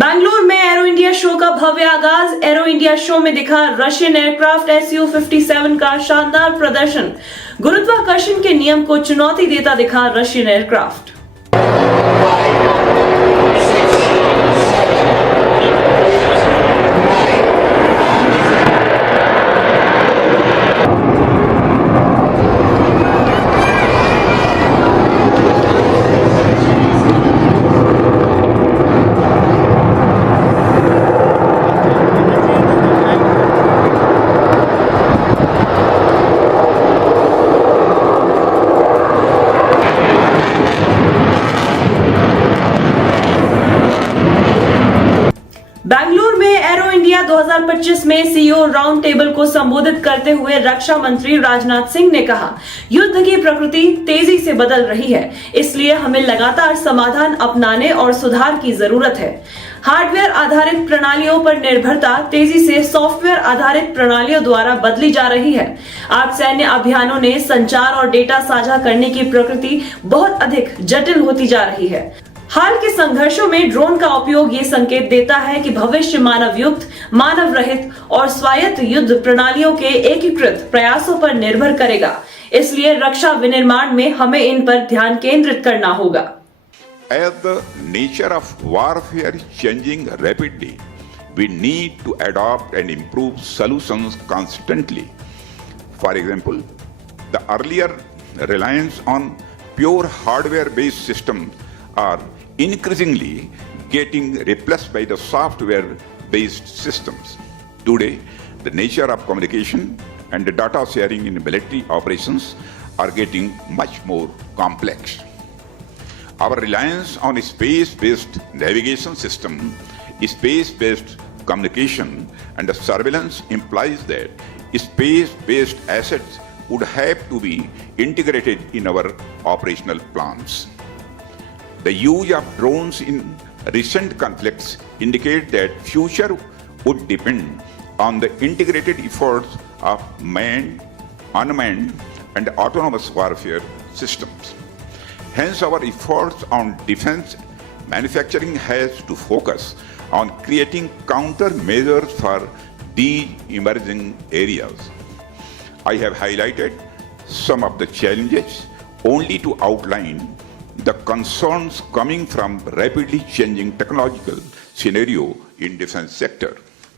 बैंगलोर में arrow India show का भव्य आगाज। एरो इंडिया शो में दिखा रशियन एयरक्राफ्ट Su-57 का शानदार प्रदर्शन। गुरुत्वाकर्षण के नियम को चुनौती देता दिखा रशियन एयरक्राफ्ट। बेंगलुरु में एरो इंडिया 2025 में सीईओ राउंड टेबल को संबोधित करते हुए रक्षा मंत्री राजनाथ सिंह ने कहा, युद्ध की प्रकृति तेजी से बदल रही है, इसलिए हमें लगातार समाधान अपनाने और सुधार की जरूरत है। हार्डवेयर आधारित प्रणालियों पर निर्भरता तेजी से सॉफ्टवेयर आधारित प्रणालियों द्वारा बदली जा रही है। आज सैन्य अभियानों ने संचार और डेटा साझा करने की प्रकृति बहुत अधिक जटिल होती जा रही है। हाल के संघर्षों में ड्रोन का उपयोग ये संकेत देता है कि भविष्य मानव युक्त, मानव रहित और स्वायत्त युद्ध प्रणालियों के एकीकृत प्रयासों पर निर्भर करेगा। इसलिए रक्षा विनिर्माण में हमें इन पर ध्यान केंद्रित करना होगा। As the nature of warfare is changing rapidly, we need to adopt and improve solutions constantly. For example, the earlier reliance on pure hardware-based systems are increasingly getting replaced by the software-based systems. Today, the nature of communication and the data sharing in military operations are getting much more complex. Our reliance on a space-based navigation system, space-based communication, and surveillance implies that space-based assets would have to be integrated in our operational plans. The use of drones in recent conflicts indicate that future would depend on the integrated efforts of manned, unmanned, and autonomous warfare systems. Hence, our efforts on defense manufacturing has to focus on creating countermeasures for these emerging areas. I have highlighted some of the challenges only to outline the concerns coming from rapidly changing technological scenario in defense sector.